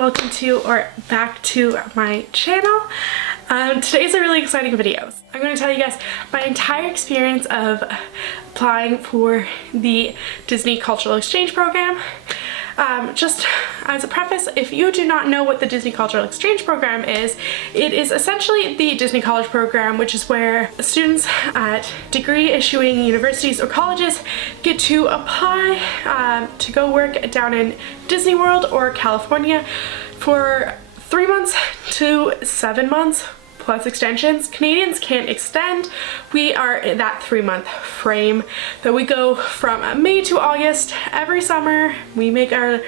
welcome to or back to my channel. Today's a really exciting video. I'm going to tell you guys my entire experience of applying for the Disney Cultural Exchange Program. Just as a preface, if you do not know what the Disney Cultural Exchange Program is, it is essentially the Disney College Program, which is where students at degree issuing universities or colleges get to apply to go work down in Disney World or California for 3 months to 7 months plus extensions. Canadians can't extend. We are in that 3-month frame that we go from May to August every summer. We make our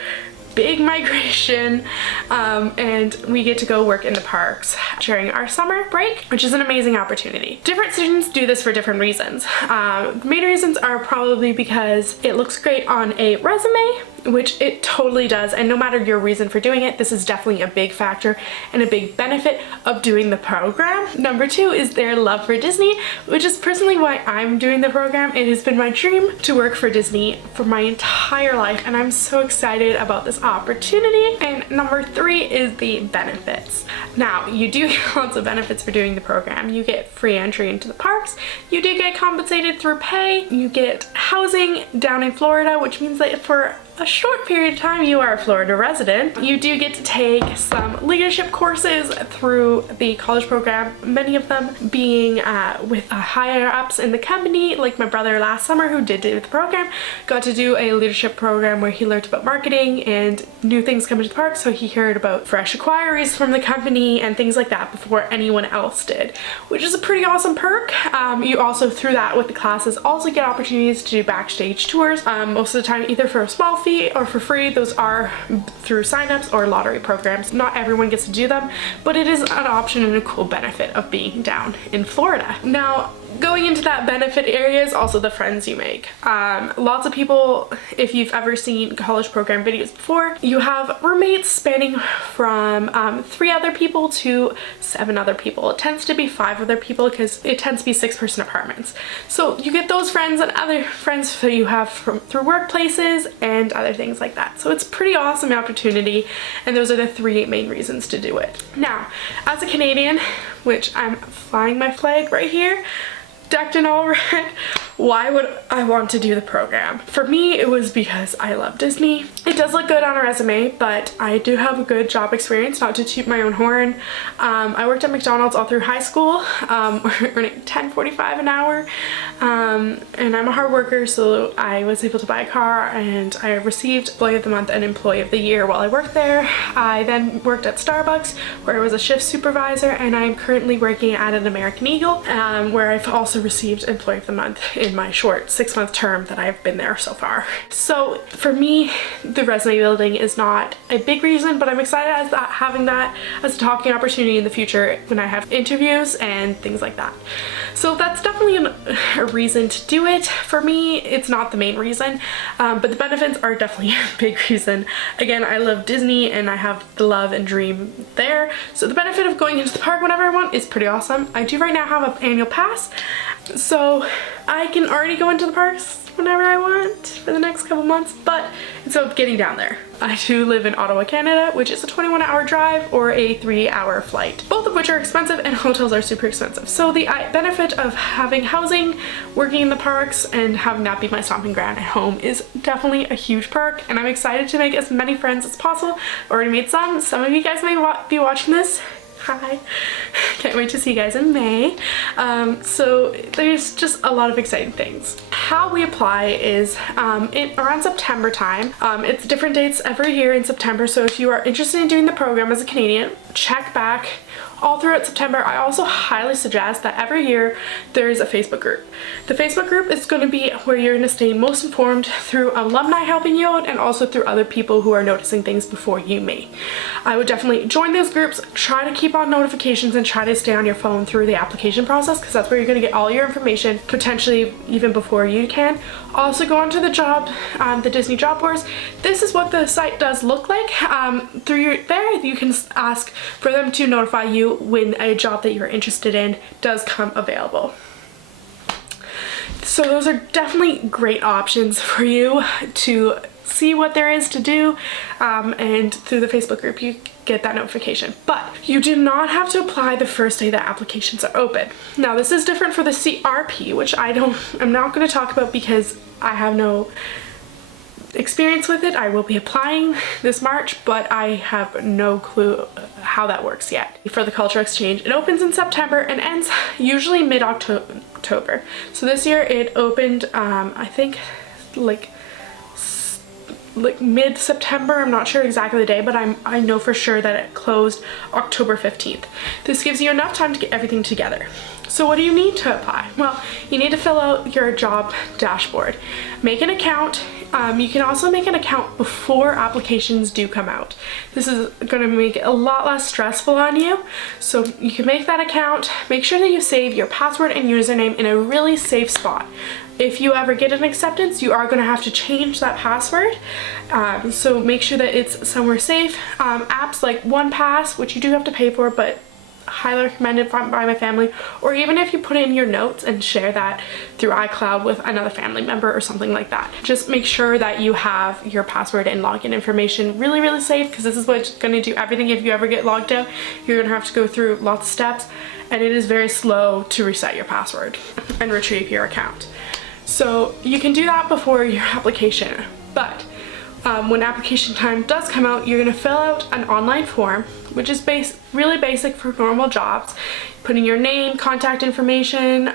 big migration and we get to go work in the parks during our summer break, which is an amazing opportunity. Different students do this for different reasons. The main reasons are probably because it looks great on a resume, which it totally does, and no matter your reason for doing it, this is definitely a big factor and a big benefit of doing the program. Number 2 is their love for Disney, which is personally why I'm doing the program. It has been my dream to work for Disney for my entire life, and I'm so excited about this opportunity. And number 3 is the benefits. Now, you do get lots of benefits for doing the program. You get free entry into the parks, you do get compensated through pay, you get housing down in Florida, which means that for a short period of time you are a Florida resident. You do get to take some leadership courses through the college program, many of them being with higher ups in the company, like my brother last summer who did the program, got to do a leadership program where he learned about marketing and new things coming to the park, so he heard about fresh inquiries from the company and things like that before anyone else did, which is a pretty awesome perk. You also, through that with the classes, also get opportunities to do backstage tours, most of the time either for a small fee or for free. Those are through signups or lottery programs. Not everyone gets to do them, but it is an option and a cool benefit of being down in Florida. Now, going into that benefit area is also the friends you make. Lots of people, if you've ever seen college program videos before, you have roommates spanning from 3 other people to 7 other people. It tends to be 5 other people because it tends to be 6-person apartments. So you get those friends and other friends that you have through workplaces and other things like that. So it's a pretty awesome opportunity, and those are the 3 main reasons to do it. Now, as a Canadian, which I'm flying my flag right here, decked in all red, why would I want to do the program? For me, it was because I love Disney. It does look good on a resume, but I do have a good job experience, not to toot my own horn. I worked at McDonald's all through high school, earning $10.45 an hour, and I'm a hard worker, so I was able to buy a car, and I received Employee of the Month and Employee of the Year while I worked there. I then worked at Starbucks, where I was a shift supervisor, and I'm currently working at an American Eagle, where I've also received Employee of the Month in my short 6-month term that I've been there so far. So for me, the resume building is not a big reason, but I'm excited as having that as a talking opportunity in the future when I have interviews and things like that. So that's definitely a reason to do it. For me, it's not the main reason, but the benefits are definitely a big reason. Again, I love Disney and I have the love and dream there. So the benefit of going into the park whenever I want is pretty awesome. I do right now have an annual pass, so I can already go into the parks whenever I want for the next couple months, but it's about getting down there. I do live in Ottawa, Canada, which is a 21-hour drive or a 3-hour flight, both of which are expensive, and hotels are super expensive. So the benefit of having housing, working in the parks, and having that be my stomping ground at home is definitely a huge perk, and I'm excited to make as many friends as possible. Already made some. Some of you guys may be watching this. Hi. Can't wait to see you guys in May. So there's just a lot of exciting things. How we apply is around September time. It's different dates every year in September, so if you are interested in doing the program as a Canadian, check back all throughout September. I also highly suggest that every year there's a Facebook group. The Facebook group is going to be where you're going to stay most informed through alumni helping you out and also through other people who are noticing things before you may. I would definitely join those groups, try to keep on notifications, and try to stay on your phone through the application process, because that's where you're going to get all your information, potentially even before you can. Also go onto the Disney job boards. This is what the site does look like. There you can ask for them to notify you when a job that you're interested in does come available. So those are definitely great options for you to see what there is to do, and through the Facebook group you get that notification. But you do not have to apply the first day that applications are open. Now this is different for the CRP, which I'm not going to talk about because I have no experience with it. I will be applying this March, but I have no clue how that works yet. For the cultural exchange, it opens in September and ends usually mid-October. So this year it opened, I think like mid-September. I'm not sure exactly the day, but I know for sure that it closed October 15th. This gives you enough time to get everything together. So what do you need to apply? Well, you need to fill out your job dashboard. Make an account. You can also make an account before applications do come out. This is going to make it a lot less stressful on you. So you can make that account. Make sure that you save your password and username in a really safe spot. If you ever get an acceptance, you are going to have to change that password. So make sure that it's somewhere safe. Apps like 1Pass, which you do have to pay for, but highly recommended by my family, or even if you put in your notes and share that through iCloud with another family member or something like that. Just make sure that you have your password and login information really safe, because this is what's going to do everything. If you ever get logged out, you're going to have to go through lots of steps, and it is very slow to reset your password and retrieve your account. So you can do that before your application, but when application time does come out, you're going to fill out an online form, which is really basic for normal jobs. Put in your name, contact information,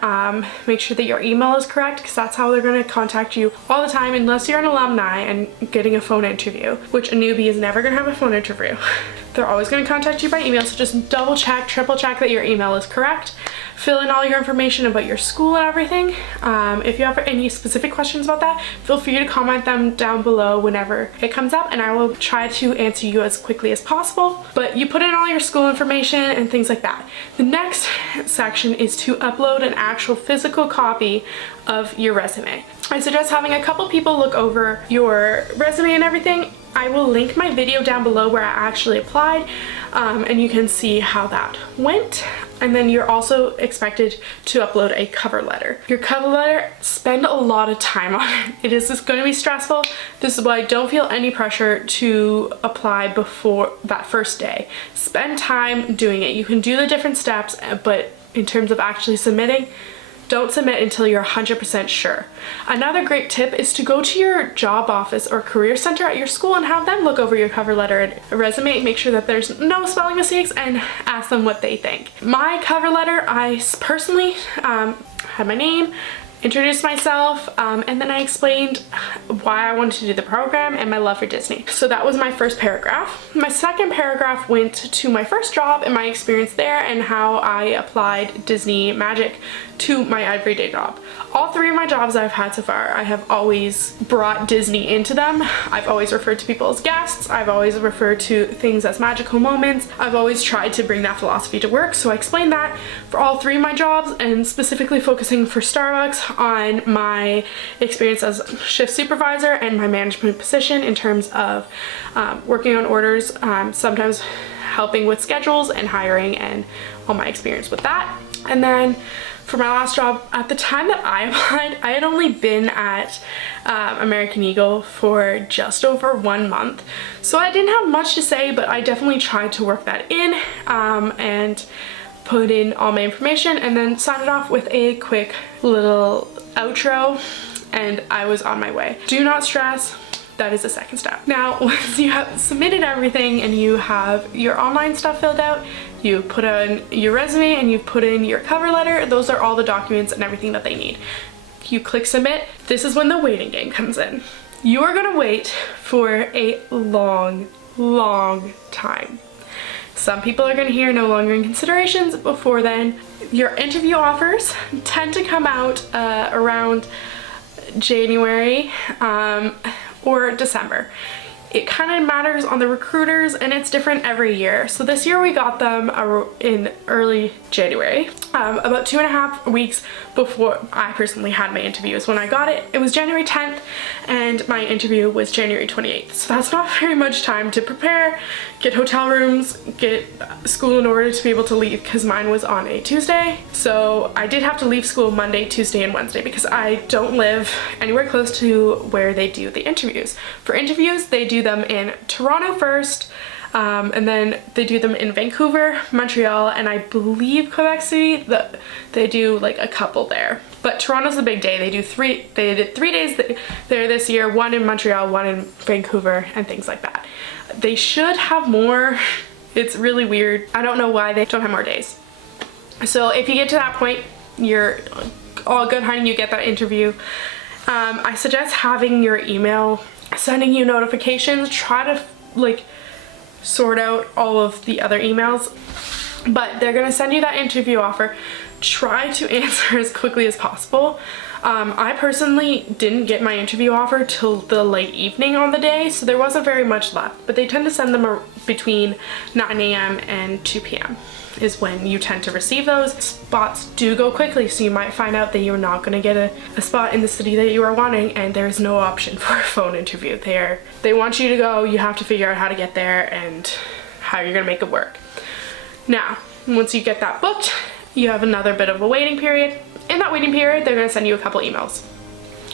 make sure that your email is correct, because that's how they're going to contact you all the time, unless you're an alumni and getting a phone interview, which a newbie is never going to have a phone interview. They're always going to contact you by email, so just double check, triple check that your email is correct. Fill in all your information about your school and everything. If you have any specific questions about that, feel free to comment them down below whenever it comes up, and I will try to answer you as quickly as possible. But you put in all your school information and things like that. The next section is to upload an actual physical copy of your resume. I suggest having a couple people look over your resume and everything. I will link my video down below where I actually applied, and you can see how that went. And then you're also expected to upload a cover letter. Your cover letter, spend a lot of time on it. It is just going to be stressful. This is why don't feel any pressure to apply before that first day. Spend time doing it. You can do the different steps, but in terms of actually submitting, don't submit until you're 100% sure. Another great tip is to go to your job office or career center at your school and have them look over your cover letter and resume, make sure that there's no spelling mistakes, and ask them what they think. My cover letter, I personally had my name, introduced myself, and then I explained why I wanted to do the program and my love for Disney. So that was my first paragraph. My second paragraph went to my first job and my experience there and how I applied Disney magic to my everyday job. All three of my jobs I've had so far, I have always brought Disney into them. I've always referred to people as guests. I've always referred to things as magical moments. I've always tried to bring that philosophy to work, so I explained that for all three of my jobs, and specifically focusing for Starbucks on my experience as shift supervisor and my management position in terms of working on orders, sometimes helping with schedules and hiring, and all my experience with that. And then for my last job, at the time that I applied, I had only been at American Eagle for just over 1 month. So I didn't have much to say, but I definitely tried to work that in and put in all my information, and then signed it off with a quick little outro, and I was on my way. Do not stress. That is the second step. Now, once you have submitted everything and you have your online stuff filled out, you put in your resume and you put in your cover letter, those are all the documents and everything that they need. You click submit. This is when the waiting game comes in. You are gonna wait for a long time. Some people are gonna hear no longer in considerations before then. Your interview offers tend to come out around January or December. it kind of matters on the recruiters, and it's different every year. So this year we got them in early January, about 2.5 weeks before I personally had my interviews. When I got it, it was January 10th and my interview was January 28th. So that's not very much time to prepare, get hotel rooms, get school in order to be able to leave, because mine was on a Tuesday. So I did have to leave school Monday, Tuesday, and Wednesday because I don't live anywhere close to where they do the interviews. For interviews, they do them in Toronto first, and then they do them in Vancouver, Montreal, and I believe Quebec City. They do like a couple there. But Toronto's the big day. They did 3 days there this year, 1 in Montreal, 1 in Vancouver, and things like that. They should have more. It's really weird. I don't know why they don't have more days. So if you get to that point, you're all good, honey, you get that interview. I suggest having your email sending you notifications. Try to like sort out all of the other emails, but they're gonna send you that interview offer. Try to answer as quickly as possible. I personally didn't get my interview offer till the late evening on the day, so there wasn't very much left, but they tend to send them between 9 a.m. and 2 p.m. is when you tend to receive those. Spots do go quickly, so you might find out that you're not going to get a spot in the city that you are wanting, and there's no option for a phone interview. They want you to go, you have to figure out how to get there and how you're going to make it work. Now, once you get that booked, you have another bit of a waiting period. In that waiting period, they're going to send you a couple emails.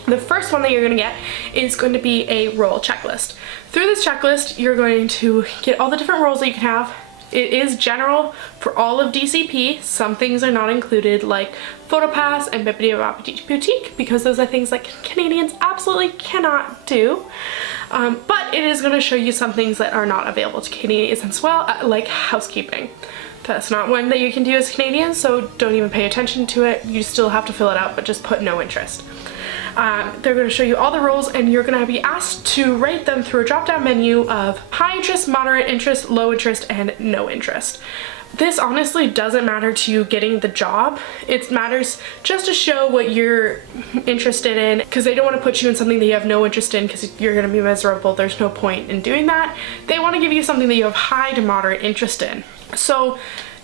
The first one that you're going to get is going to be a role checklist. Through this checklist, you're going to get all the different roles that you can have. It is general for all of DCP. Some things are not included, like PhotoPass and Bibbidi Bobbidi Boutique, because those are things that Canadians absolutely cannot do. But it is going to show you some things that are not available to Canadians as well, like housekeeping. That's not one that you can do as Canadians, so don't even pay attention to it. You still have to fill it out, but just put no interest. They're going to show you all the roles, and you're going to be asked to rate them through a drop-down menu of high interest, moderate interest, low interest, and no interest. This honestly doesn't matter to you getting the job. It matters just to show what you're interested in, because they don't want to put you in something that you have no interest in because you're going to be miserable. There's no point in doing that. They want to give you something that you have high to moderate interest in. So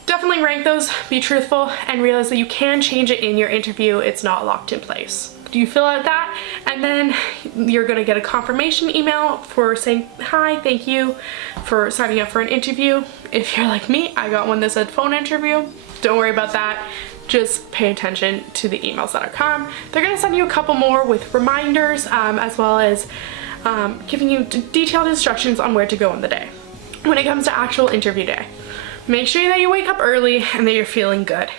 definitely rank those, be truthful, and realize that you can change it in your interview. It's not locked in place. You fill out that, and then you're going to get a confirmation email for saying, hi, thank you for signing up for an interview. If you're like me, I got one that said phone interview. Don't worry about that. Just pay attention to the emails that are come. They're going to send you a couple more with reminders, as well as giving you detailed instructions on where to go on the day. When it comes to actual interview day, make sure that you wake up early and that you're feeling good.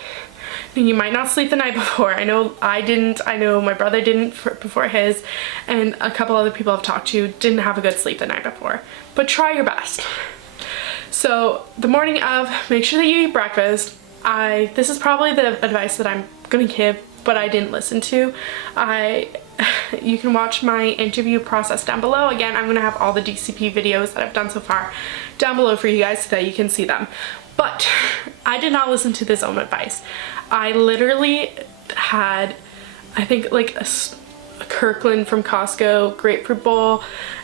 You might not sleep the night before. I know I didn't. I know my brother didn't before his, and a couple other people I've talked to didn't have a good sleep the night before. But try your best. So the morning of, make sure that you eat breakfast. This is probably the advice that I'm gonna give, but I didn't listen to. You can watch my interview process down below. Again, I'm gonna have all the DCP videos that I've done so far down below for you guys so that you can see them. But I did not listen to this own advice. I literally had, I think, like a Kirkland from Costco grapefruit bowl,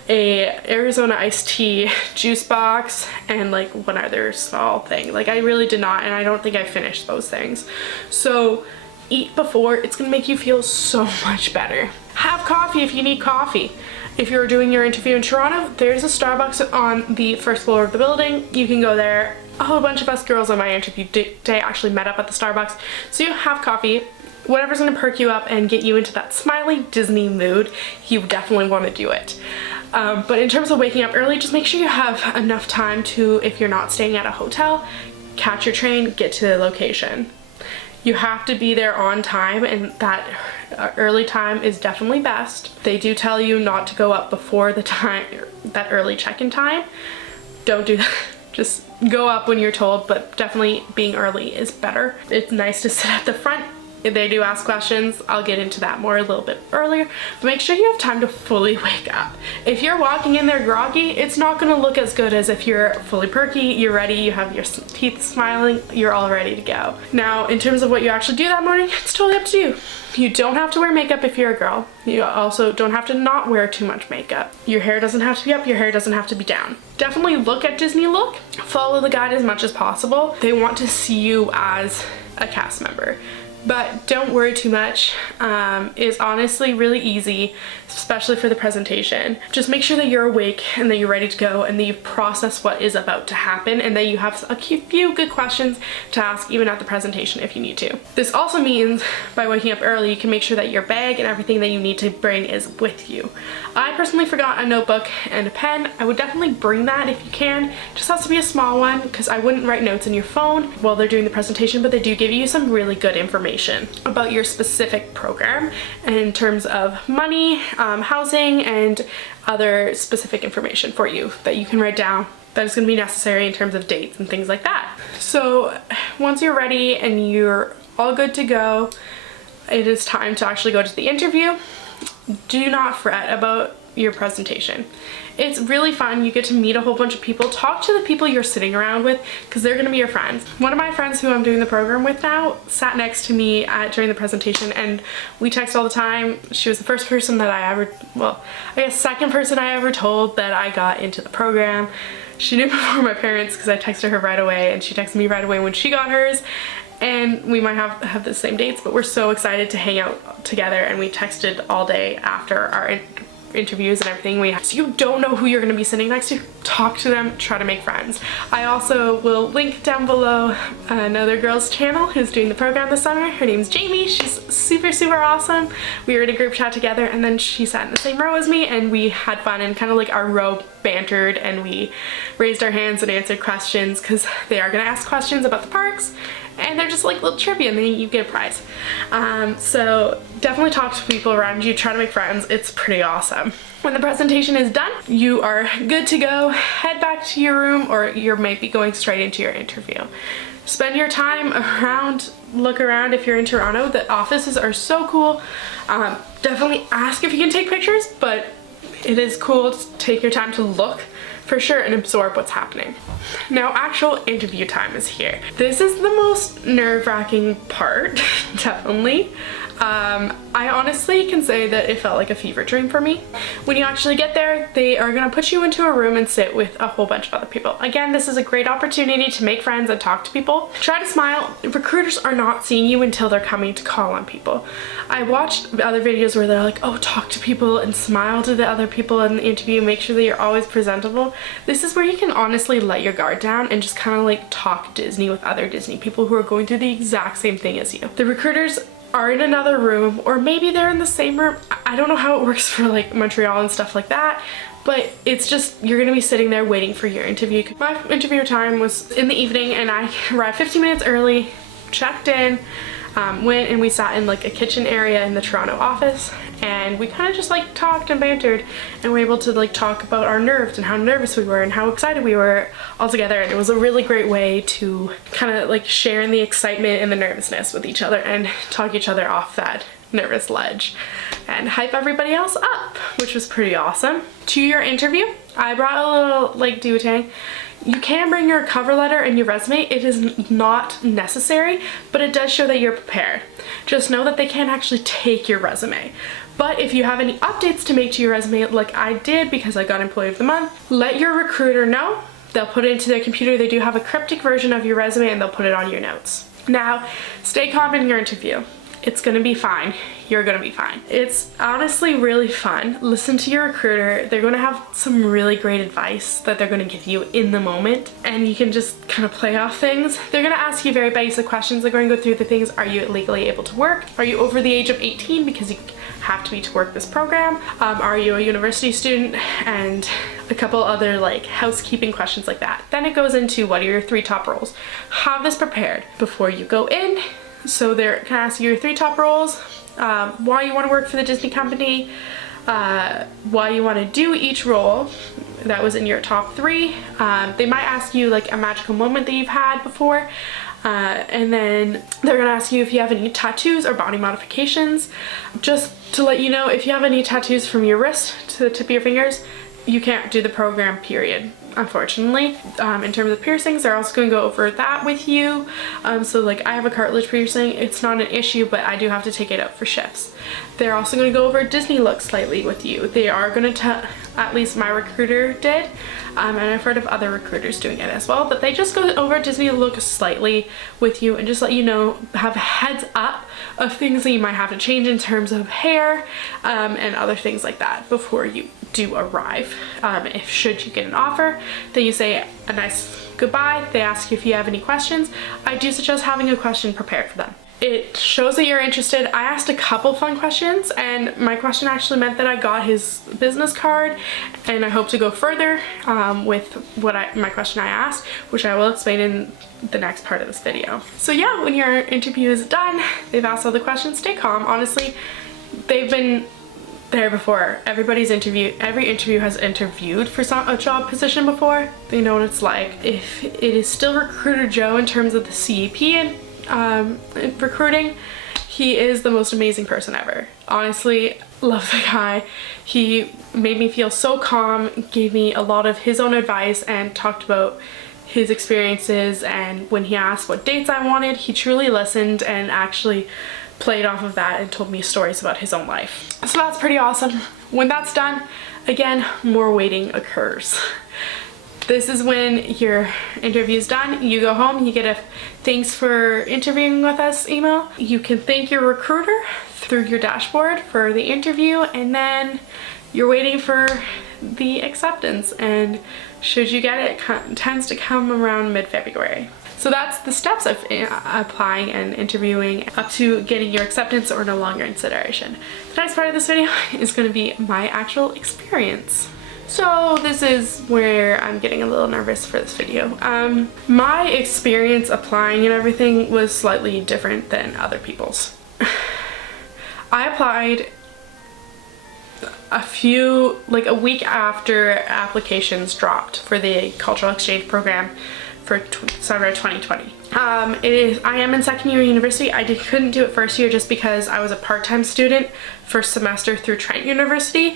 a Arizona iced tea juice box, and like one other small thing. Like I really did not, and I don't think I finished those things. So eat before. It's gonna make you feel so much better. Have coffee if you need coffee. If you're doing your interview in Toronto, there's a Starbucks on the first floor of the building. You can go there. A whole bunch of us girls on my interview day actually met up at the Starbucks. So you have coffee, whatever's gonna perk you up and get you into that smiley Disney mood. You definitely wanna do it. But in terms of waking up early, just make sure you have enough time to, if you're not staying at a hotel, catch your train, get to the location. You have to be there on time, and that early time is definitely best. They do tell you not to go up before the time, that early check-in time. Don't do that. Just go up when you're told, but definitely being early is better. It's nice to sit at the front If they do ask questions, I'll get into that more a little bit earlier, but make sure you have time to fully wake up. If you're walking in there groggy, it's not gonna look as good as if you're fully perky, you're ready, you have your teeth smiling, you're all ready to go. Now, in terms of what you actually do that morning, it's totally up to you. You don't have to wear makeup if you're a girl. You also don't have to not wear too much makeup. Your hair doesn't have to be up, your hair doesn't have to be down. Definitely look at Disney Look. Follow the guide as much as possible. They want to see you as a cast member. But don't worry too much. It's honestly really easy, especially for the presentation. Just make sure that you're awake and that you're ready to go and that you've processed what is about to happen and that you have a few good questions to ask even at the presentation if you need to. This also means by waking up early, you can make sure that your bag and everything that you need to bring is with you. I personally forgot a notebook and a pen. I would definitely bring that if you can. It just has to be a small one because I wouldn't write notes in your phone while they're doing the presentation, but they do give you some really good information about your specific program in terms of money, housing, and other specific information for you that you can write down that is going to be necessary in terms of dates and things like that. So once you're ready and you're all good to go, it is time to actually go to the interview. Do not fret about your presentation. It's really fun. You get to meet a whole bunch of people, talk to the people you're sitting around with because they're gonna be your friends. One of my friends who I'm doing the program with now sat next to me during the presentation and we text all the time. She was the first person that I ever, well, I guess second person I ever told that I got into the program. She knew before my parents because I texted her right away and she texted me right away when she got hers. And we might have the same dates, but we're so excited to hang out together and we texted all day after our interviews and everything. So you don't know who you're going to be sitting next to, talk to them, try to make friends. I also will link down below another girl's channel who's doing the program this summer. Her name's Jamie. She's super awesome. We were in a group chat together and then she sat in the same row as me and we had fun and kind of like our row bantered and we raised our hands and answered questions because they are going to ask questions about the parks and they're just like little trivia and then you get a prize. So definitely talk to people around you, try to make friends. It's pretty awesome. When the presentation is done, you are good to go. Head back to your room or you might be going straight into your interview. Spend your time around, look around if you're in Toronto. The offices are so cool. Definitely ask if you can take pictures, but it is cool to take your time to look for sure and absorb what's happening. Now actual interview time is here. This is the most nerve-wracking part, definitely. I honestly can say that it felt like a fever dream for me. When you actually get there, they are gonna put you into a room and sit with a whole bunch of other people. Again, this is a great opportunity to make friends and talk to people. Try to smile. Recruiters are not seeing you until they're coming to call on people. I watched other videos where they're like, oh, talk to people and smile to the other people in the interview, make sure that you're always presentable. This is where you can honestly let your guard down and just kind of like talk Disney with other Disney people who are going through the exact same thing as you. The recruiters are in another room or maybe they're in the same room. I don't know how it works for like Montreal and stuff like that, but it's just you're gonna be sitting there waiting for your interview. My interview time was in the evening and I arrived 15 minutes early, checked in, went and we sat in like a kitchen area in the Toronto office and we kind of just like talked and bantered and were able to like talk about our nerves and how nervous we were and how excited we were all together, and it was a really great way to kind of like share in the excitement and the nervousness with each other and talk each other off that nervous ledge and hype everybody else up, which was pretty awesome. To your interview, I brought a little like duotang. You can bring your cover letter and your resume. It is not necessary, but it does show that you're prepared. Just know that they can't actually take your resume. But if you have any updates to make to your resume, like I did because I got Employee of the Month, let your recruiter know. They'll put it into their computer. They do have a cryptic version of your resume and they'll put it on your notes. Now, stay confident in your interview. It's gonna be fine. You're gonna be fine. It's honestly really fun. Listen to your recruiter. They're gonna have some really great advice that they're gonna give you in the moment, and you can just kind of play off things. They're gonna ask you very basic questions. They're going to go through the things. Are you legally able to work? Are you over the age of 18 because you have to be to work this program? Are you a university student? And a couple other like housekeeping questions like that. Then it goes into what are your 3 top roles. Have this prepared before you go in. So they're gonna ask you your 3 top roles, why you want to work for the Disney company, why you want to do each role that was in your top 3. They might ask you like a magical moment that you've had before. And then they're gonna ask you if you have any tattoos or body modifications. Just to let you know, if you have any tattoos from your wrist to the tip of your fingers, you can't do the program, period, unfortunately. In terms of piercings, they're also going to go over that with you. So like I have a cartilage piercing, it's not an issue, but I do have to take it out for shifts. They're also going to go over Disney look slightly with you. They are going to, at least my recruiter did, and I've heard of other recruiters doing it as well, but they just go over Disney look slightly with you and just let you know, have a heads up of things that you might have to change in terms of hair and other things like that before you do arrive. If should you get an offer, then you say a nice goodbye. They ask you if you have any questions. I do suggest having a question prepared for them. It shows that you're interested. I asked a couple fun questions, and my question actually meant that I got his business card, and I hope to go further with my question I asked, which I will explain in the next part of this video. So yeah, when your interview is done, they've asked all the questions, stay calm. Honestly, they've been there before. Every interview has interviewed for a job position before. They know what it's like. If it is still Recruiter Joe in terms of the CEP and recruiting, he is the most amazing person ever. Honestly, love the guy. He made me feel so calm, gave me a lot of his own advice, and talked about his experiences, and when he asked what dates I wanted, he truly listened and actually played off of that and told me stories about his own life. So that's pretty awesome. When that's done, again, more waiting occurs. This is when your interview's done. You go home, you get a thanks for interviewing with us email. You can thank your recruiter through your dashboard for the interview, and then you're waiting for the acceptance, and should you get it, it tends to come around mid-February. So that's the steps of applying and interviewing up to getting your acceptance or no longer in consideration. The next part of this video is going to be my actual experience. So this is where I'm getting a little nervous for this video. My experience applying and everything was slightly different than other people's. I applied a week after applications dropped for the cultural exchange program for summer 2020. I am in second year university. I couldn't do it first year just because I was a part-time student first semester through Trent University.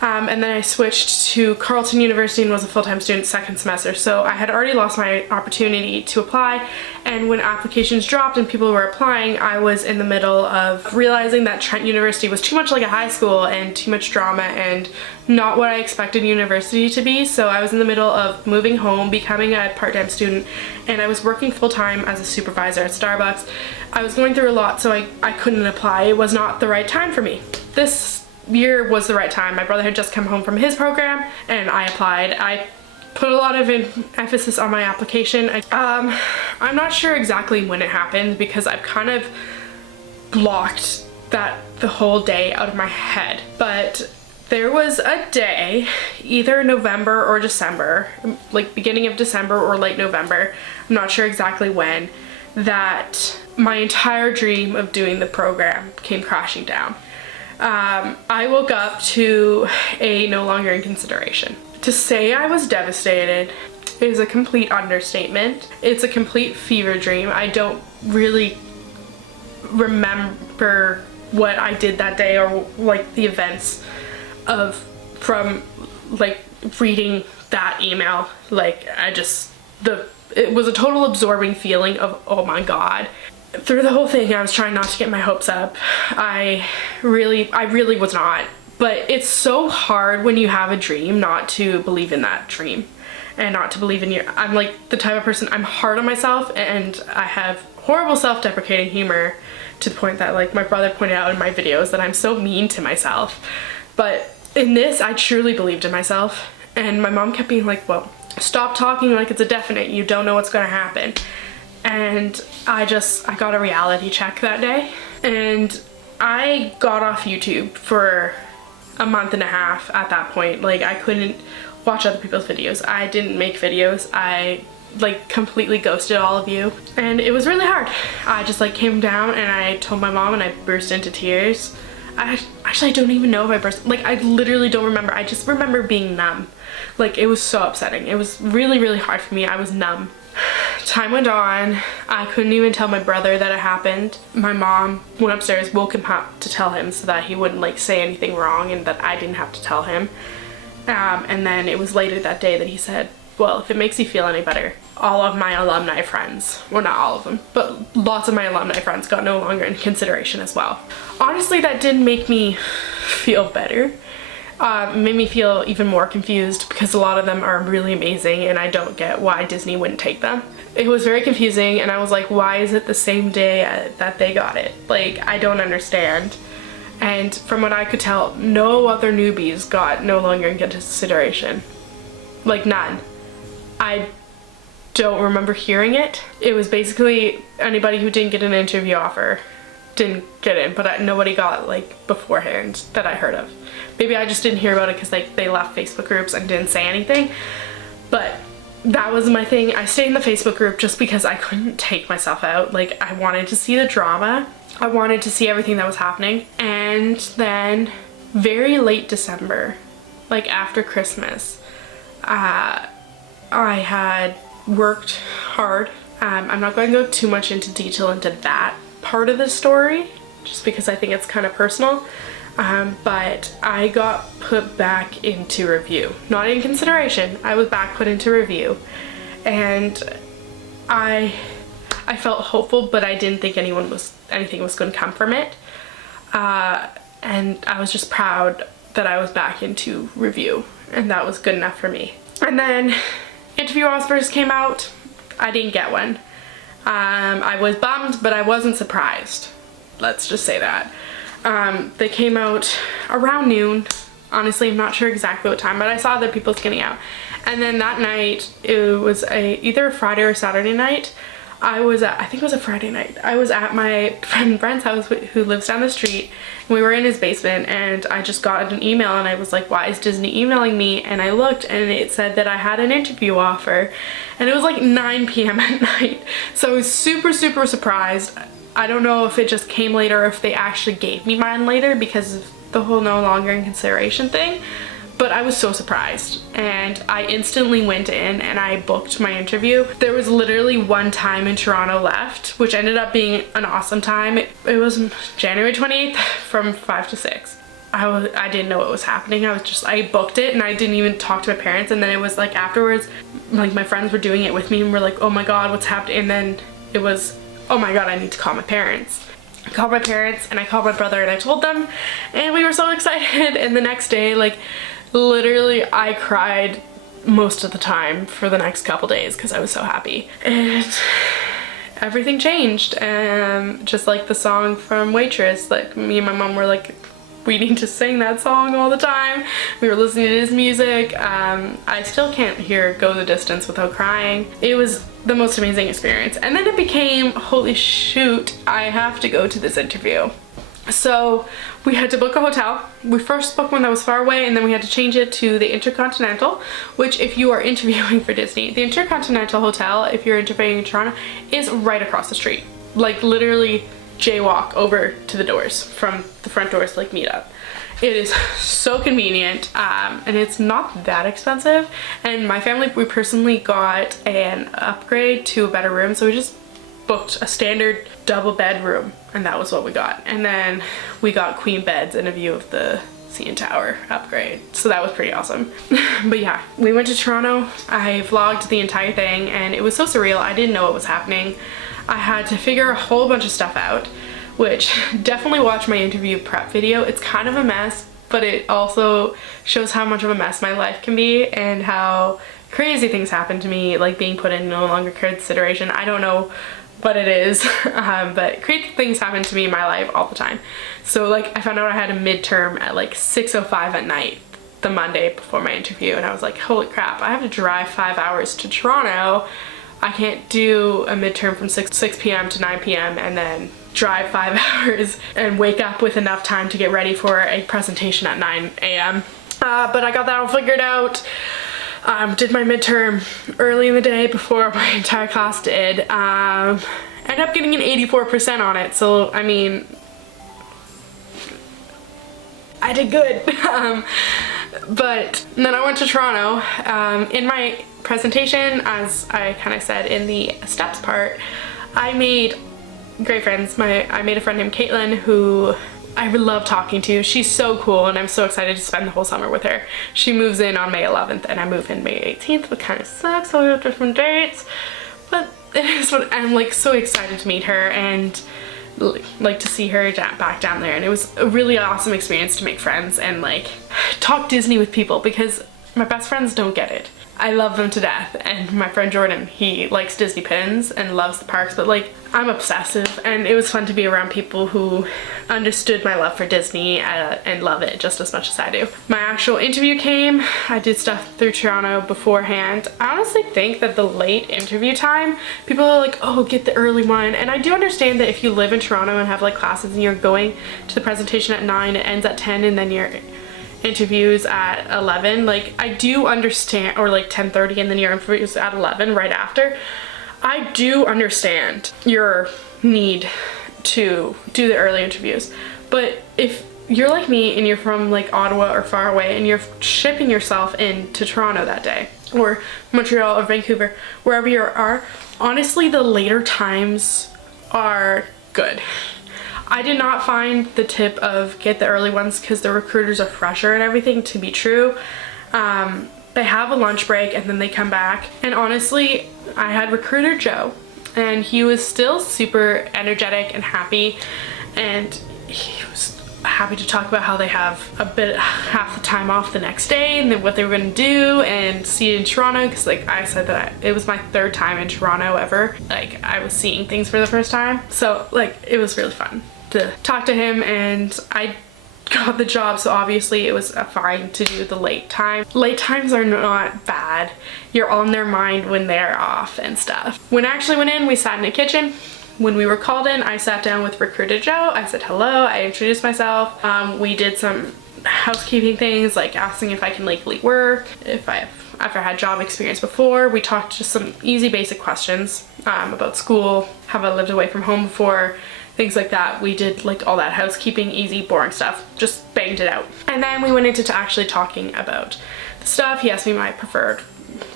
And then I switched to Carleton University and was a full-time student second semester. So I had already lost my opportunity to apply, and when applications dropped and people were applying, I was in the middle of realizing that Trent University was too much like a high school and too much drama and not what I expected university to be. So I was in the middle of moving home, becoming a part-time student, and I was working full-time as a supervisor at Starbucks. I was going through a lot, so I couldn't apply. It was not the right time for me. This year was the right time. My brother had just come home from his program and I applied. I put a lot of emphasis on my application. I'm not sure exactly when it happened because I've kind of blocked the whole day out of my head, but there was a day, either November or December, like beginning of December or late November, I'm not sure exactly when, that my entire dream of doing the program came crashing down. I woke up to a no longer in consideration. To say I was devastated is a complete understatement. It's a complete fever dream. I don't really remember what I did that day or like the events from like reading that email. Like it was a total absorbing feeling of, oh my God. Through the whole thing, I was trying not to get my hopes up. I really was not. But it's so hard when you have a dream not to believe in that dream and not to believe in I'm like the type of person, I'm hard on myself, and I have horrible self-deprecating humor to the point that, like my brother pointed out in my videos, that I'm so mean to myself. But in this, I truly believed in myself, and my mom kept being like, well, stop talking like it's a definite, you don't know what's gonna happen. And I got a reality check that day, and I got off YouTube for a month and a half at that point. Like I couldn't watch other people's videos. I didn't make videos. I like completely ghosted all of you, and it was really hard. I just like came down and I told my mom, and I burst into tears. I don't even know if I burst, like I literally don't remember. I just remember being numb. Like it was so upsetting. It was really, really hard for me. I was numb time went on. I couldn't even tell my brother that it happened. My mom went upstairs, woke him up to tell him so that he wouldn't like say anything wrong and that I didn't have to tell him. And then it was later that day that he said, well, if it makes you feel any better, all of my alumni friends, well not all of them, but lots of my alumni friends got no longer in consideration as well. Honestly, that didn't make me feel better. Made me feel even more confused because a lot of them are really amazing and I don't get why Disney wouldn't take them. It was very confusing and I was like, why is it the same day that they got it? Like, I don't understand. And from what I could tell, no other newbies got no longer in consideration. Like, none. I don't remember hearing it. It was basically anybody who didn't get an interview offer didn't get in, but nobody got like beforehand that I heard of. Maybe I just didn't hear about it because like they left Facebook groups and didn't say anything, but that was my thing. I stayed in the Facebook group just because I couldn't take myself out. Like, I wanted to see the drama. I wanted to see everything that was happening. And then very late December, like after Christmas, I had worked hard. I'm not going to go too much into detail into that part of the story just because I think it's kind of personal, but I got put back into review. Not in consideration, I was back put into review, and I felt hopeful, but I didn't think anything was going to come from it, and I was just proud that I was back into review, and that was good enough for me. And then interview offers came out. I didn't get one. I was bummed, but I wasn't surprised. Let's just say that. They came out around noon. Honestly, I'm not sure exactly what time, but I saw other people getting out. And then that night, it was either a Friday or Saturday night. I think it was a Friday night. I was at my friend's house who lives down the street, and we were in his basement, and I just got an email and I was like, why is Disney emailing me? And I looked and it said that I had an interview offer, and it was like 9 p.m. at night. So I was super surprised. I don't know if it just came later or if they actually gave me mine later because of the whole no longer in consideration thing. But I was so surprised, and I instantly went in and I booked my interview. There was literally one time in Toronto left, which ended up being an awesome time. It was January 28th from 5 to 6. I didn't know what was happening. I booked it and I didn't even talk to my parents, and then it was like afterwards, like my friends were doing it with me and were like, oh my god, what's happening? And then it was, oh my god, I need to call my parents. I called my parents and I called my brother and I told them, and we were so excited. And the next day, like, literally I cried most of the time for the next couple days because I was so happy. And everything changed, and just like the song from Waitress, like me and my mom were like, we need to sing that song all the time. We were listening to his music. I still can't hear Go the Distance without crying. It was the most amazing experience. And then it became, holy shoot, I have to go to this interview. So we had to book a hotel. We first booked one that was far away, and then we had to change it to the Intercontinental, which if you are interviewing for Disney, the Intercontinental Hotel, if you're interviewing in Toronto, is right across the street. Like literally jaywalk over to the doors, from the front doors, like meet up. It is so convenient, and it's not that expensive. And my family, we personally got an upgrade to a better room, so we just booked a standard double bedroom, and that was what we got. And then we got queen beds and a view of the CN Tower upgrade, so that was pretty awesome. But yeah, we went to Toronto. I vlogged the entire thing, and it was so surreal. I didn't know what was happening. I had to figure a whole bunch of stuff out, which definitely watch my interview prep video. It's kind of a mess, but it also shows how much of a mess my life can be and how crazy things happen to me, like being put in no longer consideration. I don't know what it is, but crazy things happen to me in my life all the time. So like I found out I had a midterm at like 6:05 at night the Monday before my interview, and I was like, holy crap, I have to drive 5 hours to Toronto. I can't do a midterm from 6 p.m. to 9 p.m. and then drive 5 hours and wake up with enough time to get ready for a presentation at 9 a.m. But I got that all figured out. Did my midterm early in the day before my entire class did. Ended up getting an 84% on it, so I mean, I did good. But then I went to Toronto. In my presentation, as I kind of said in the steps part, I made great friends. I made a friend named Caitlin who I would love talking to. She's so cool and I'm so excited to spend the whole summer with her. She moves in on May 11th and I move in May 18th, which kind of sucks, so we have different dates. But it is what I'm like, so excited to meet her and like to see her back down there. And it was a really awesome experience to make friends and like talk Disney with people, because my best friends don't get it. I love them to death, and my friend Jordan, he likes Disney pins and loves the parks, but like I'm obsessive, and it was fun to be around people who understood my love for Disney and love it just as much as I do. My actual interview came. I did stuff through Toronto beforehand. I honestly think that the late interview time, people are like, oh, get the early one, and I do understand that if you live in Toronto and have like classes and you're going to the presentation at 9, it ends at 10, and then you're interviews at 11, like I do understand, or like 10:30 and then your interviews at 11 right after. I do understand your need to do the early interviews, but if you're like me and you're from like Ottawa or far away and you're shipping yourself into Toronto that day, or Montreal or Vancouver, wherever you are, honestly the later times are good. I did not find the tip of get the early ones because the recruiters are fresher and everything to be true. They have a lunch break and then they come back. And honestly, I had recruiter Joe and he was still super energetic and happy. And he was happy to talk about how they have half the time off the next day and then what they were going to do and see it in Toronto, because like I said that it was my 3rd time in Toronto ever. Like I was seeing things for the first time. So like it was really fun to talk to him, and I got the job, so obviously it was fine to do the late time. Late times are not bad. You're on their mind when they're off and stuff. When I actually went in, we sat in the kitchen. When we were called in, I sat down with recruiter Joe. I said hello, I introduced myself. We did some housekeeping things, like asking if I can legally work, if I've ever had job experience before. We talked just some easy basic questions about school, have I lived away from home before, things like that. We did like all that housekeeping, easy, boring stuff, just banged it out. And then we went into actually talking about the stuff. He asked me my preferred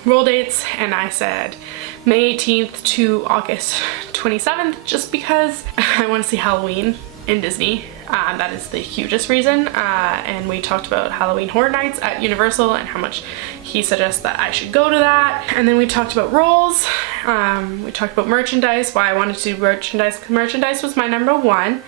roll dates and I said May 18th to August 27th, just because I want to see Halloween in Disney. That is the hugest reason. And we talked about Halloween Horror Nights at Universal and how much he suggests that I should go to that. And then we talked about roles. We talked about merchandise, why I wanted to do merchandise, because merchandise was my number one.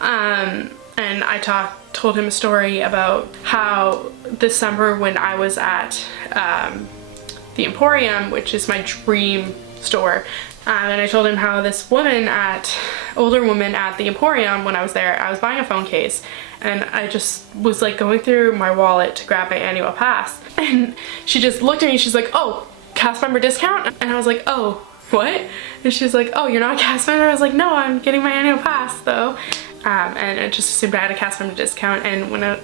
And I told him a story about how this summer when I was at the Emporium, which is my dream store, and I told him how this older woman at the Emporium, when I was there, I was buying a phone case and I just was like going through my wallet to grab my annual pass, and she just looked at me, she's like, oh, cast member discount? And I was like, oh, what? And she's like, oh, you're not a cast member? I was like, no, I'm getting my annual pass though. And I just assumed I had a cast member discount, and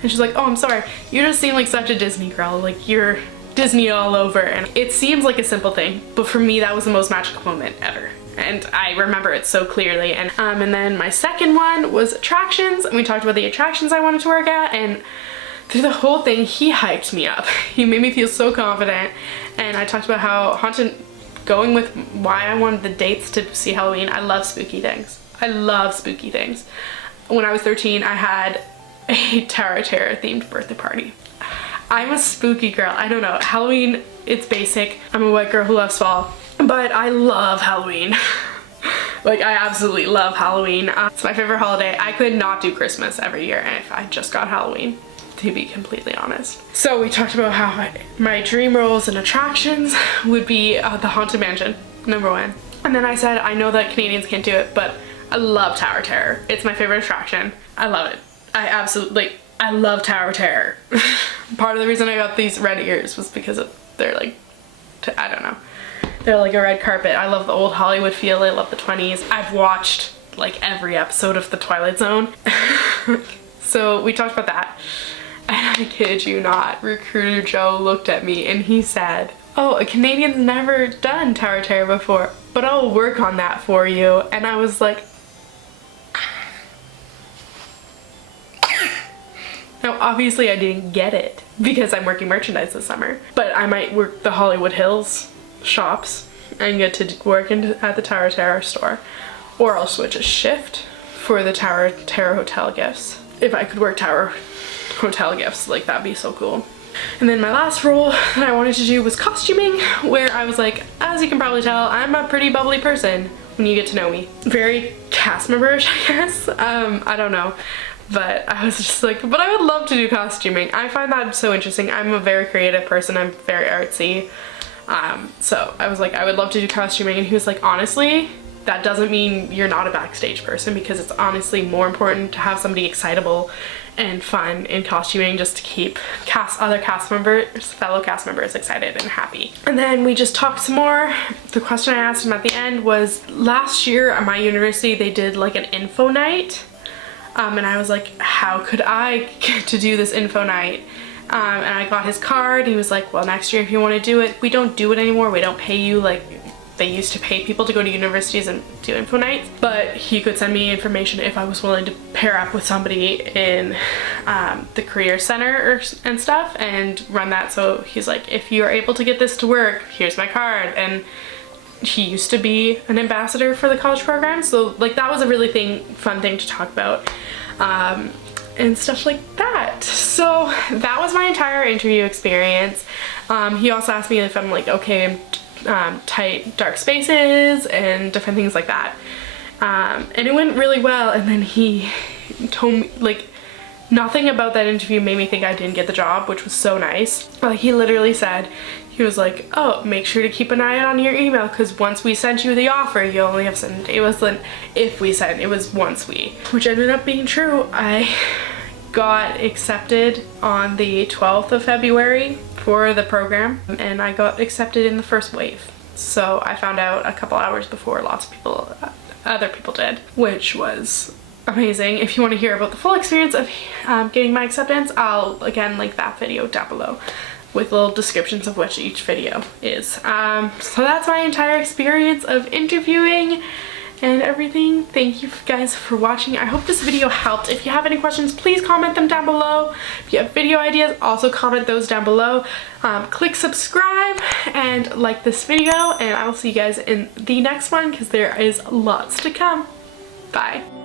she's like, oh, I'm sorry, you just seem like such a Disney girl, like you're Disney all over. And it seems like a simple thing, but for me that was the most magical moment ever, and I remember it so clearly. And then my second one was attractions, and we talked about the attractions I wanted to work at, and through the whole thing he hyped me up. He made me feel so confident, and I talked about how going with why I wanted the dates to see Halloween. I love spooky things. I love spooky things. When I was 13, I had a Tower of Terror themed birthday party. I'm a spooky girl. I don't know. Halloween, it's basic. I'm a white girl who loves fall, but I love Halloween. Like, I absolutely love Halloween. It's my favorite holiday. I could not do Christmas every year if I just got Halloween, to be completely honest. So we talked about how my dream roles and attractions would be the Haunted Mansion, number one. And then I said, I know that Canadians can't do it, but I love Tower of Terror. It's my favorite attraction. I love it. I love Tower of Terror. Part of the reason I got these red ears was because they're like, I don't know. They're like a red carpet. I love the old Hollywood feel. I love the 20s. I've watched like every episode of The Twilight Zone. So we talked about that. And I kid you not, recruiter Joe looked at me and he said, oh, a Canadian's never done Tower of Terror before, but I'll work on that for you. And I was like, Now obviously I didn't get it because I'm working merchandise this summer, but I might work the Hollywood Hills shops and get to work at the Tower Terror store, or I'll switch a shift for the Tower Terror hotel gifts. If I could work Tower hotel gifts, like that'd be so cool. And then my last role that I wanted to do was costuming, where I was like, as you can probably tell, I'm a pretty bubbly person when you get to know me. Very cast memberish, I guess. I don't know. But I was just like, but I would love to do costuming. I find that so interesting. I'm a very creative person. I'm very artsy. So I was like, I would love to do costuming. And he was like, honestly, that doesn't mean you're not a backstage person, because it's honestly more important to have somebody excitable and fun in costuming, just to keep fellow cast members excited and happy. And then we just talked some more. The question I asked him at the end was, last year at my university they did like an info night, and I was like, how could I get to do this info night? And I got his card. He was like, well, next year if you want to do it, we don't do it anymore, we don't pay you like they used to pay people to go to universities and do info nights, but he could send me information if I was willing to pair up with somebody in the career center and stuff and run that. So he's like, if you're able to get this to work, here's my card. And he used to be an ambassador for the college program, so like that was a really fun thing to talk about, and stuff like that. So that was my entire interview experience. He also asked me if I'm like okay in tight dark spaces and different things like that, and it went really well. And then he told me like nothing about that interview made me think I didn't get the job, which was so nice. He literally said, he was like, oh, make sure to keep an eye on your email, because once we sent you the offer, you only have 7 days. It wasn't if we sent, it was once we, which ended up being true. I got accepted on the 12th of February for the program, and I got accepted in the first wave. So I found out a couple hours before lots of other people did, which was amazing. If you want to hear about the full experience of getting my acceptance, I'll again link that video down below with little descriptions of what each video is. So that's my entire experience of interviewing and everything. Thank you guys for watching. I hope this video helped. If you have any questions, please comment them down below. If you have video ideas, also comment those down below. Click subscribe and like this video, and I will see you guys in the next one, because there is lots to come. Bye.